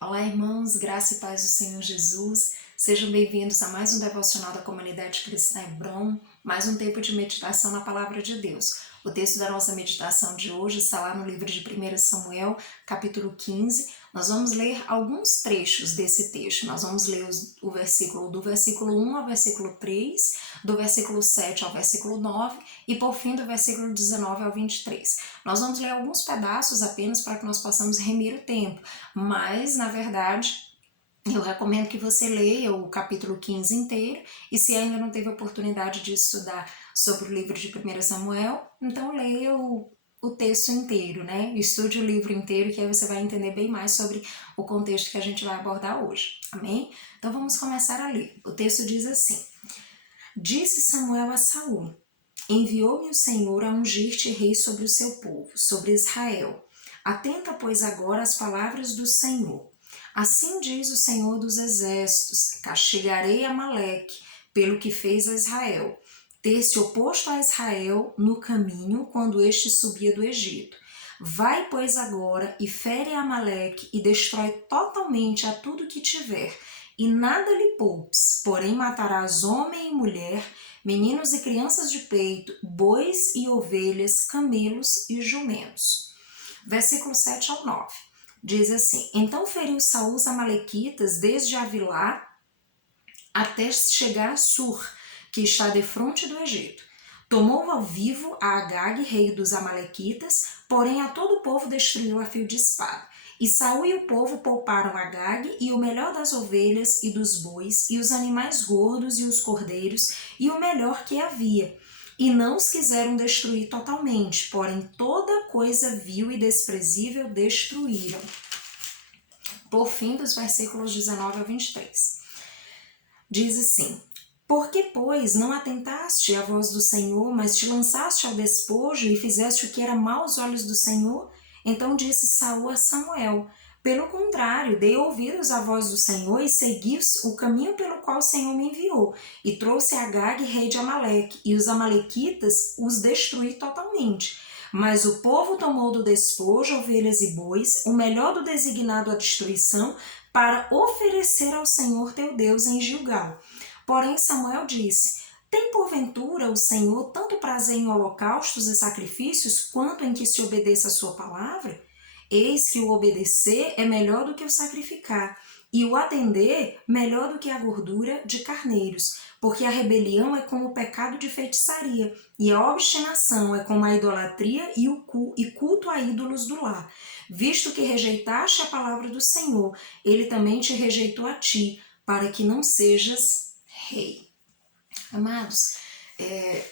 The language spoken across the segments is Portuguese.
Olá, irmãos, graça e paz do Senhor Jesus. Sejam bem-vindos a mais um devocional da comunidade cristã Hebron, mais um tempo de meditação na palavra de Deus. O texto da nossa meditação de hoje está lá no livro de 1 Samuel, capítulo 15. Nós vamos ler alguns trechos desse texto. Nós vamos ler o versículo do versículo 1 ao versículo 3, do versículo 7 ao versículo 9 e, por fim, do versículo 19 ao 23. Nós vamos ler alguns pedaços apenas para que nós possamos remir o tempo, mas, na verdade, eu recomendo que você leia o capítulo 15 inteiro, e se ainda não teve oportunidade de estudar sobre o livro de 1 Samuel, então leia o texto inteiro, né? Estude o livro inteiro, que aí você vai entender bem mais sobre o contexto que a gente vai abordar hoje, amém? Então vamos começar a ler. O texto diz assim: Disse Samuel a Saul: Enviou-me o Senhor a ungir-te rei sobre o seu povo, sobre Israel. Atenta, pois, agora às palavras do Senhor. Assim diz o Senhor dos Exércitos: castigarei Amaleque pelo que fez a Israel, ter se oposto a Israel no caminho quando este subia do Egito. Vai, pois, agora e fere Amaleque e destrói totalmente a tudo que tiver, e nada lhe poupes, porém matarás homem e mulher, meninos e crianças de peito, bois e ovelhas, camelos e jumentos. Versículo 7 ao 9. Diz assim: Então feriu Saul os amalequitas desde Avilá até chegar a Sur, que está defronte do Egito. Tomou ao vivo a Agag, rei dos amalequitas, porém a todo o povo destruiu a fio de espada. E Saul e o povo pouparam Agag e o melhor das ovelhas e dos bois, e os animais gordos e os cordeiros, e o melhor que havia. E não os quiseram destruir totalmente, porém toda coisa vil e desprezível destruíram. Por fim, dos versículos 19 a 23. Diz assim: Por que, pois, não atentaste à voz do Senhor, mas te lançaste ao despojo e fizeste o que era mau aos olhos do Senhor? Então disse Saul a Samuel: Pelo contrário, dei ouvidos à voz do Senhor e segui o caminho pelo qual o Senhor me enviou, e trouxe Agag, rei de Amaleque, e os amalequitas os destruí totalmente. Mas o povo tomou do despojo ovelhas e bois, o melhor do designado à destruição, para oferecer ao Senhor teu Deus em Gilgal. Porém Samuel disse: Tem porventura o Senhor tanto prazer em holocaustos e sacrifícios, quanto em que se obedeça a sua palavra? Eis que o obedecer é melhor do que o sacrificar, e o atender melhor do que a gordura de carneiros, porque a rebelião é como o pecado de feitiçaria, e a obstinação é como a idolatria e culto a ídolos do lar. Visto que rejeitaste a palavra do Senhor, ele também te rejeitou a ti, para que não sejas rei. Amados,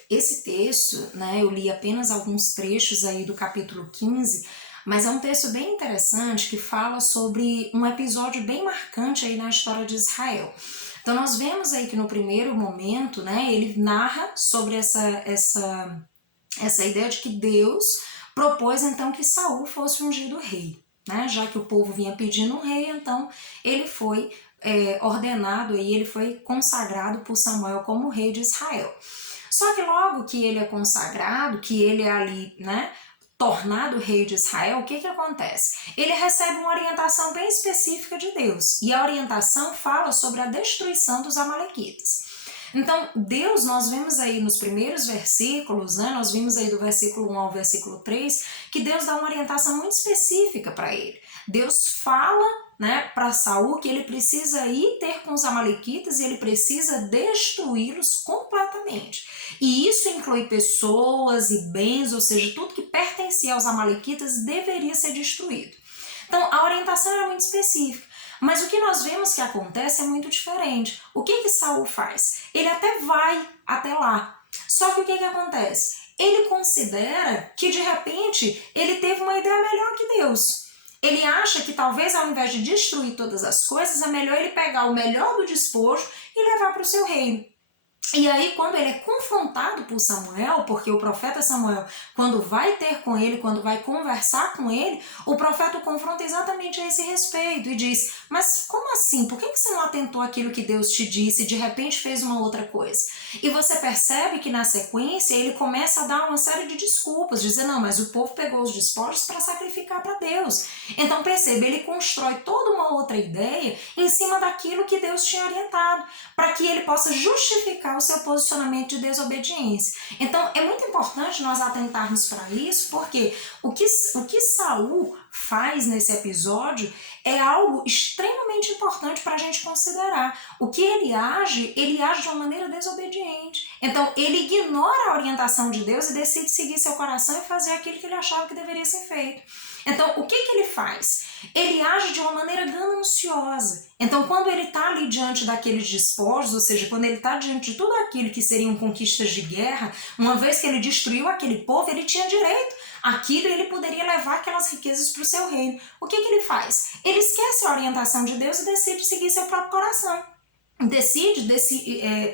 esse texto, né, eu li apenas alguns trechos aí do capítulo 15, mas é um texto bem interessante que fala sobre um episódio bem marcante aí na história de Israel. Então nós vemos aí que no primeiro momento, né, ele narra sobre essa ideia de que Deus propôs então que Saul fosse ungido rei, né? Já que o povo vinha pedindo um rei, então ele foi ordenado e ele foi consagrado por Samuel como rei de Israel. Só que logo que ele é consagrado, que ele é ali, né, tornado rei de Israel, o que acontece? Ele recebe uma orientação bem específica de Deus, e a orientação fala sobre a destruição dos amalequitas. Então, Deus, nós vemos aí nos primeiros versículos, né, nós vimos aí do versículo 1 ao versículo 3, que Deus dá uma orientação muito específica para ele. Deus fala, né, para Saul que ele precisa ir ter com os amalequitas e ele precisa destruí-los completamente. E isso inclui pessoas e bens, ou seja, tudo que pertencia aos amalequitas deveria ser destruído. Então, a orientação era muito específica. Mas o que nós vemos que acontece é muito diferente. O que Saul faz? Ele até vai até lá. Só que o que acontece? Ele considera que de repente ele teve uma ideia melhor que Deus. Ele acha que talvez ao invés de destruir todas as coisas, é melhor ele pegar o melhor do despojo e levar para o seu reino. E aí, quando ele é confrontado por Samuel, porque o profeta Samuel, quando vai ter com ele, quando vai conversar com ele, o profeta o confronta exatamente a esse respeito e diz: mas como assim? Por que você não atentou àquilo que Deus te disse e de repente fez uma outra coisa? E você percebe que na sequência ele começa a dar uma série de desculpas, dizer: não, mas o povo pegou os despojos para sacrificar para Deus. Então percebe, ele constrói toda uma outra ideia em cima daquilo que Deus tinha orientado, para que ele possa justificar o seu posicionamento de desobediência. Então, é muito importante nós atentarmos para isso, porque o que Saul faz nesse episódio é algo extremamente importante para a gente considerar. O que ele age de uma maneira desobediente. Então, ele ignora a orientação de Deus e decide seguir seu coração e fazer aquilo que ele achava que deveria ser feito. Então, o que ele faz? Ele age de uma maneira gananciosa. Então, quando ele está ali diante daqueles despojos, ou seja, quando ele está diante de tudo aquilo que seriam conquistas de guerra, uma vez que ele destruiu aquele povo, ele tinha direito àquilo e ele poderia levar aquelas riquezas para o seu reino. O que ele faz? Ele esquece a orientação de Deus e decide seguir seu próprio coração. Decide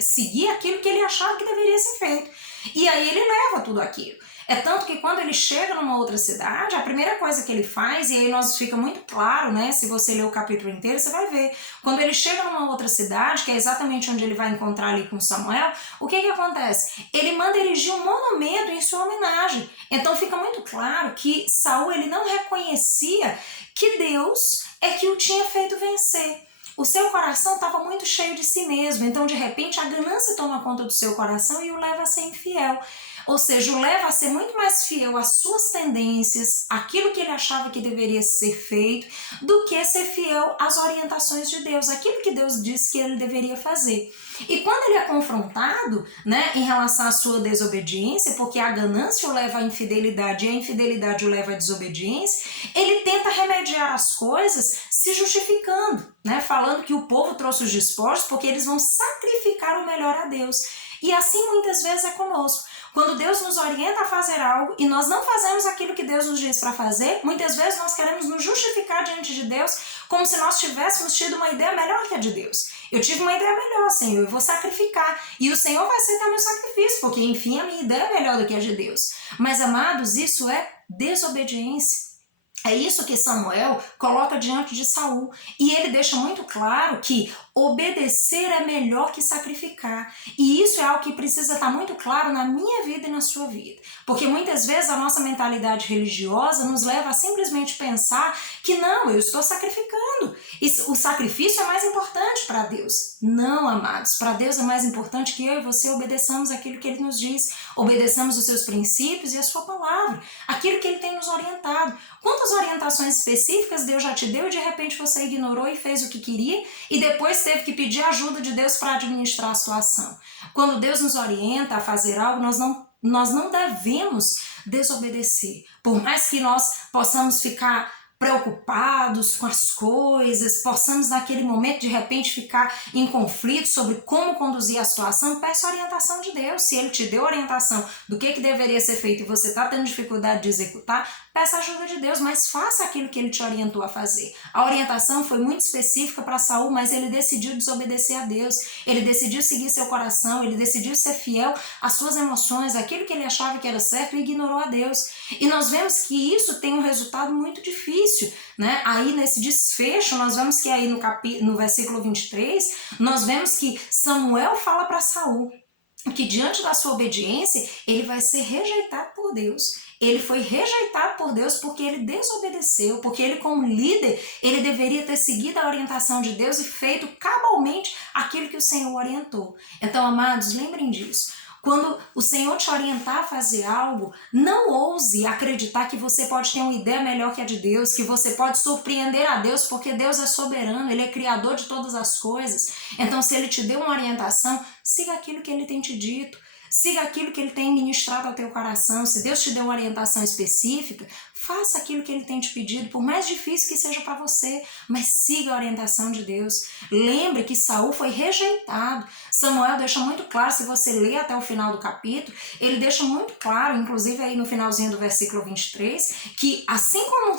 seguir aquilo que ele achava que deveria ser feito. E aí ele leva tudo aquilo. É tanto que quando ele chega numa outra cidade, a primeira coisa que ele faz, e aí fica muito claro, né? Se você ler o capítulo inteiro, você vai ver. Quando ele chega numa outra cidade, que é exatamente onde ele vai encontrar ali com Samuel, o que acontece? Ele manda erigir um monumento em sua homenagem. Então fica muito claro que Saul ele não reconhecia que Deus é que o tinha feito vencer. O seu coração estava muito cheio de si mesmo, então de repente a ganância toma conta do seu coração e o leva a ser infiel. Ou seja, o leva a ser muito mais fiel às suas tendências, aquilo que ele achava que deveria ser feito, do que ser fiel às orientações de Deus, aquilo que Deus disse que ele deveria fazer. E quando ele é confrontado, né, em relação à sua desobediência, porque a ganância o leva à infidelidade e a infidelidade o leva à desobediência, ele tenta remediar as coisas se justificando, né, falando que o povo trouxe os despojos porque eles vão sacrificar o melhor a Deus. E assim muitas vezes é conosco. Quando Deus nos orienta a fazer algo e nós não fazemos aquilo que Deus nos diz para fazer, muitas vezes nós queremos nos justificar diante de Deus como se nós tivéssemos tido uma ideia melhor que a de Deus. Eu tive uma ideia melhor, Senhor, eu vou sacrificar. E o Senhor vai aceitar meu sacrifício, porque enfim a minha ideia é melhor do que a de Deus. Mas, amados, isso é desobediência. É isso que Samuel coloca diante de Saul. E ele deixa muito claro que obedecer é melhor que sacrificar. E isso é algo que precisa estar muito claro na minha vida e na sua vida. Porque muitas vezes a nossa mentalidade religiosa nos leva a simplesmente pensar que não, eu estou sacrificando. O sacrifício é mais importante para Deus. Não, amados. Para Deus é mais importante que eu e você obedeçamos aquilo que Ele nos diz. Obedeçamos os seus princípios e a sua palavra. Aquilo que Ele tem nos orientado. Quantas orientações específicas Deus já te deu e de repente você ignorou e fez o que queria e depois teve que pedir ajuda de Deus para administrar a situação? Quando Deus nos orienta a fazer algo, nós não devemos desobedecer. Por mais que nós possamos ficar preocupados com as coisas, possamos naquele momento de repente ficar em conflito sobre como conduzir a situação, peça a orientação de Deus. Se Ele te deu orientação do que deveria ser feito e você está tendo dificuldade de executar, peça a ajuda de Deus, mas faça aquilo que Ele te orientou a fazer. A orientação foi muito específica para Saul, mas ele decidiu desobedecer a Deus, ele decidiu seguir seu coração, ele decidiu ser fiel às suas emoções, aquilo que ele achava que era certo e ignorou a Deus. E nós vemos que isso tem um resultado muito difícil, né? Aí nesse desfecho, nós vemos que aí no versículo 23, nós vemos que Samuel fala para Saul que diante da sua obediência, ele vai ser rejeitado por Deus. Ele foi rejeitado por Deus porque ele desobedeceu, porque ele como líder, ele deveria ter seguido a orientação de Deus e feito cabalmente aquilo que o Senhor orientou. Então, amados, lembrem disso. Quando o Senhor te orientar a fazer algo, não ouse acreditar que você pode ter uma ideia melhor que a de Deus, que você pode surpreender a Deus, porque Deus é soberano, Ele é criador de todas as coisas. Então, se Ele te deu uma orientação, siga aquilo que Ele tem te dito. Siga aquilo que Ele tem ministrado ao teu coração. Se Deus te deu uma orientação específica, faça aquilo que Ele tem te pedido, por mais difícil que seja para você, mas siga a orientação de Deus. Lembre que Saul foi rejeitado. Samuel deixa muito claro, se você ler até o final do capítulo, ele deixa muito claro, inclusive aí no finalzinho do versículo 23, que assim como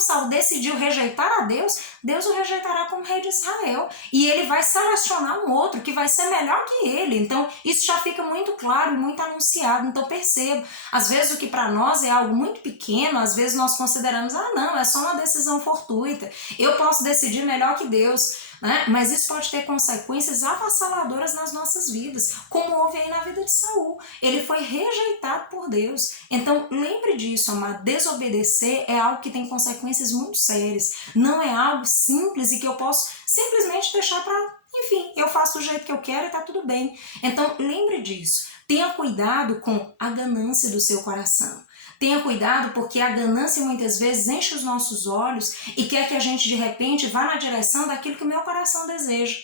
Saul decidiu rejeitar a Deus, Deus o rejeitará como rei de Israel. E ele vai selecionar um outro que vai ser melhor que ele. Então, isso já fica muito claro e muito anunciado. Então, perceba, às vezes o que para nós é algo muito pequeno, pequeno, às vezes nós consideramos, ah não, é só uma decisão fortuita, eu posso decidir melhor que Deus, né? Mas isso pode ter consequências avassaladoras nas nossas vidas, como houve aí na vida de Saul. Ele foi rejeitado por Deus. Então lembre disso, amado, desobedecer é algo que tem consequências muito sérias, não é algo simples e que eu posso simplesmente deixar para, enfim, eu faço do jeito que eu quero e tá tudo bem. Então lembre disso. Tenha cuidado com a ganância do seu coração. Tenha cuidado porque a ganância muitas vezes enche os nossos olhos e quer que a gente de repente vá na direção daquilo que o meu coração deseja,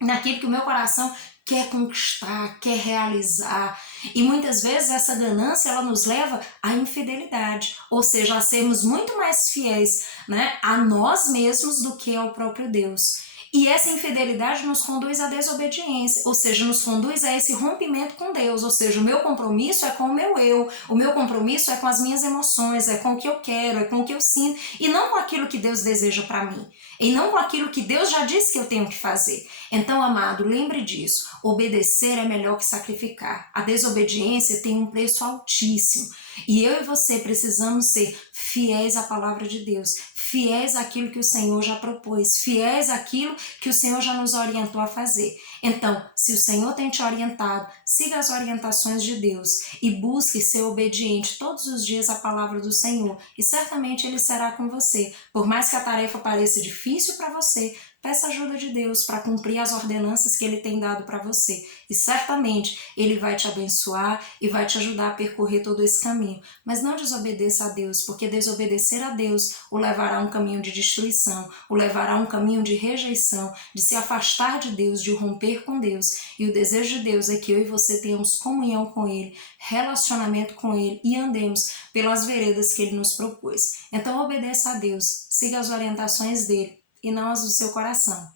naquilo que o meu coração quer conquistar, quer realizar. E muitas vezes essa ganância ela nos leva à infidelidade, ou seja, a sermos muito mais fiéis, né, a nós mesmos do que ao próprio Deus. E essa infidelidade nos conduz à desobediência, ou seja, nos conduz a esse rompimento com Deus, ou seja, o meu compromisso é com o meu eu, o meu compromisso é com as minhas emoções, é com o que eu quero, é com o que eu sinto, e não com aquilo que Deus deseja para mim, e não com aquilo que Deus já disse que eu tenho que fazer. Então, amado, lembre disso, obedecer é melhor que sacrificar. A desobediência tem um preço altíssimo, e eu e você precisamos ser fiéis à palavra de Deus, fiéis àquilo que o Senhor já propôs, fiéis àquilo que o Senhor já nos orientou a fazer. Então, se o Senhor tem te orientado, siga as orientações de Deus e busque ser obediente todos os dias à palavra do Senhor, e certamente Ele será com você. Por mais que a tarefa pareça difícil para você, peça ajuda de Deus para cumprir as ordenanças que Ele tem dado para você. E certamente Ele vai te abençoar e vai te ajudar a percorrer todo esse caminho. Mas não desobedeça a Deus, porque desobedecer a Deus o levará a um caminho de destruição, o levará a um caminho de rejeição, de se afastar de Deus, de romper com Deus. E o desejo de Deus é que eu e você tenhamos comunhão com Ele, relacionamento com Ele e andemos pelas veredas que Ele nos propôs. Então obedeça a Deus, siga as orientações dEle e não as do seu coração.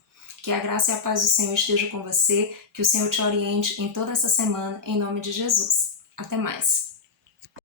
Que a graça e a paz do Senhor esteja com você, que o Senhor te oriente em toda essa semana, em nome de Jesus. Até mais.